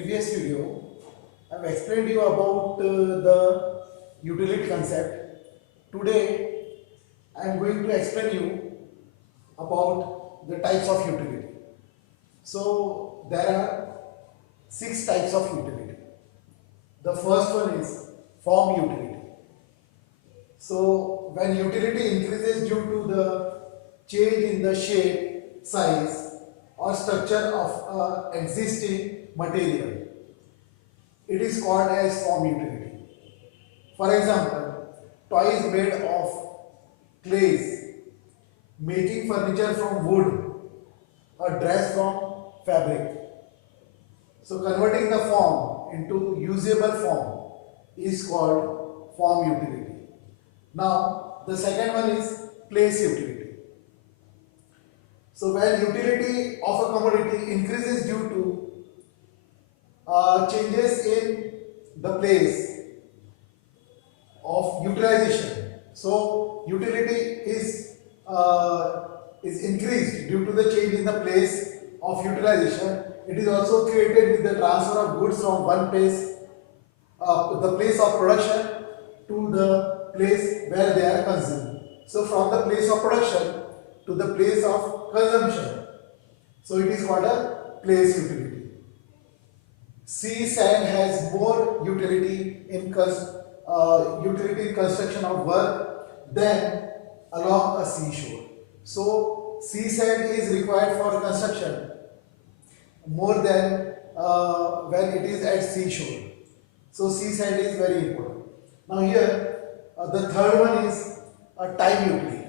previous video, I have explained you about the utility concept. Today, I am going to explain you about the types of utility. So, there are 6 types of utility. The first one is form utility. So, when utility increases due to the change in the shape, size, or structure of existing material, it is called as form utility. For example, toys made of clays, making furniture from wood, a dress from fabric. So converting the form into usable form is called form utility. Now the second one is place utility. So when utility of a commodity increases due to changes in the place of utilization. So utility is increased due to the change in the place of utilization. It is also created with the transfer of goods from one place, the place of production, to the place where they are consumed. So from the place of production to the place of consumption. So it is called a place utility. Sea sand has more utility in construction of work than along a seashore. So sea sand is required for construction more than when it is at seashore. So sea sand is very important. Now here the third one is time utility.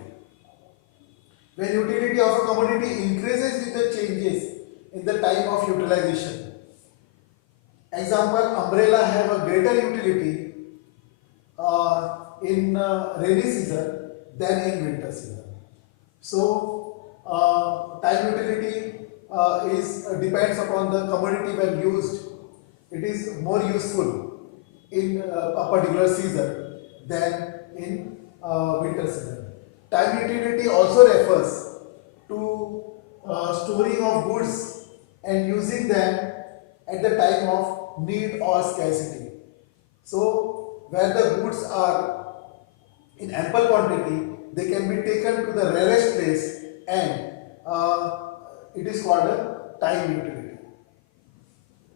When utility of a commodity increases with the changes in the time of utilization. Example, umbrella have a greater utility in rainy season than in winter season. So time utility is depends upon the commodity when used. It is more useful in a particular season than in winter season. Time utility also refers to storing of goods and using them at the time of need or scarcity. So where the goods are in ample quantity, they can be taken to the rarest place, and it is called a time utility.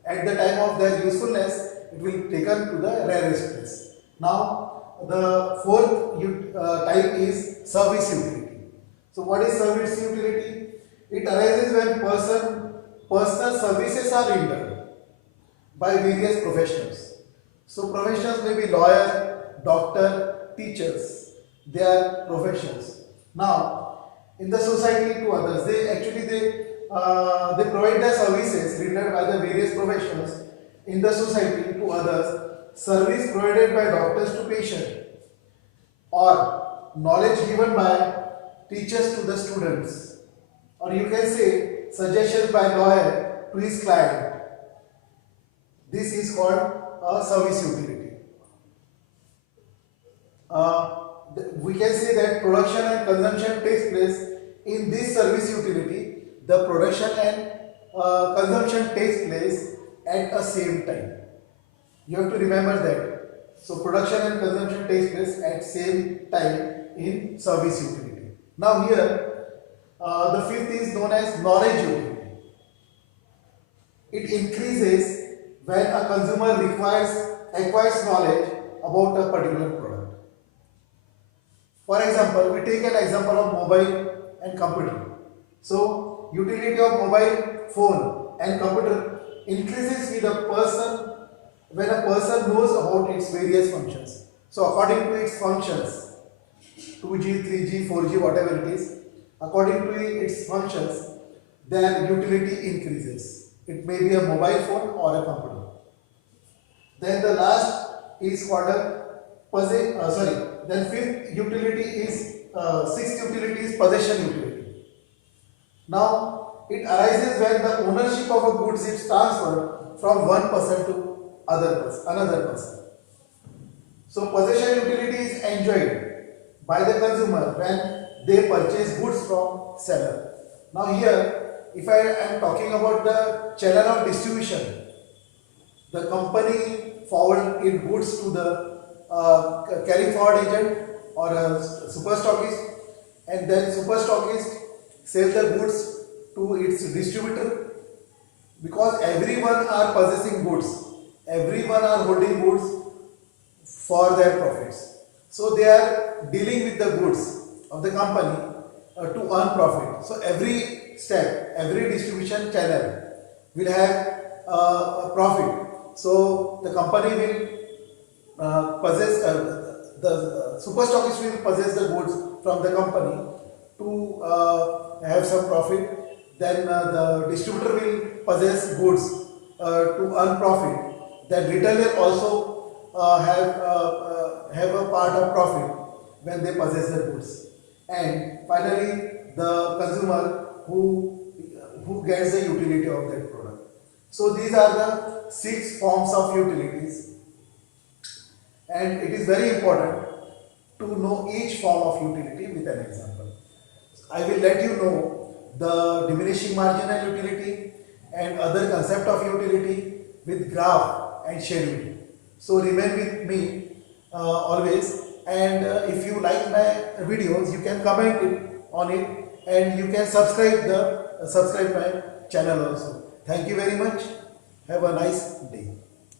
At the time of their usefulness, it will be taken to the rarest place. Now the fourth type is service utility. So what is service utility? It arises when personal services are rendered by various professionals. So professionals may be lawyer, doctor, teachers. They are professions. Now, in the society to others, they provide their services rendered by the various professionals in the society to others. Service provided by doctors to patient, or knowledge given by teachers to the students, or you can say suggestions by lawyer to his client. This is called a service utility. We can say that production and consumption takes place in this service utility. The production and consumption takes place at a same time. You have to remember that. So production and consumption takes place at same time in service utility. Now here, the fifth is known as knowledge utility. It increases when a consumer acquires knowledge about a particular product. For example, we take an example of mobile and computer. So, utility of mobile phone and computer increases with a person when a person knows about its various functions. So, according to its functions, 2G, 3G, 4G, whatever it is, according to its functions, their utility increases. It may be a mobile phone or a computer. Then the last is called a then fifth utility is sixth utility is possession utility. Now it arises when the ownership of a goods is transferred from one person to another person. So possession utility is enjoyed by the consumer when they purchase goods from seller. Now here, if I am talking about the channel of distribution, the company forward its goods to the carry forward agent or a super stockist, and then super stockist sell the goods to its distributor. Because everyone are possessing goods, everyone are holding goods for their profits, so they are dealing with the goods of the company to earn profit. So every step, every distribution channel will have a profit. So the company will possess the super stockist will possess the goods from the company to have some profit. Then the distributor will possess goods to earn profit. Then retailer also have a part of profit when they possess the goods. And finally, the consumer who gets the utility of that product. So these are the 6 forms of utilities, and it is very important to know each form of utility with an example. I will let you know the diminishing marginal utility and other concept of utility with graph and schedule. So remain with me always, and if you like my videos, you can comment on it, and you can subscribe my channel also. Thank you very much. Have a nice day.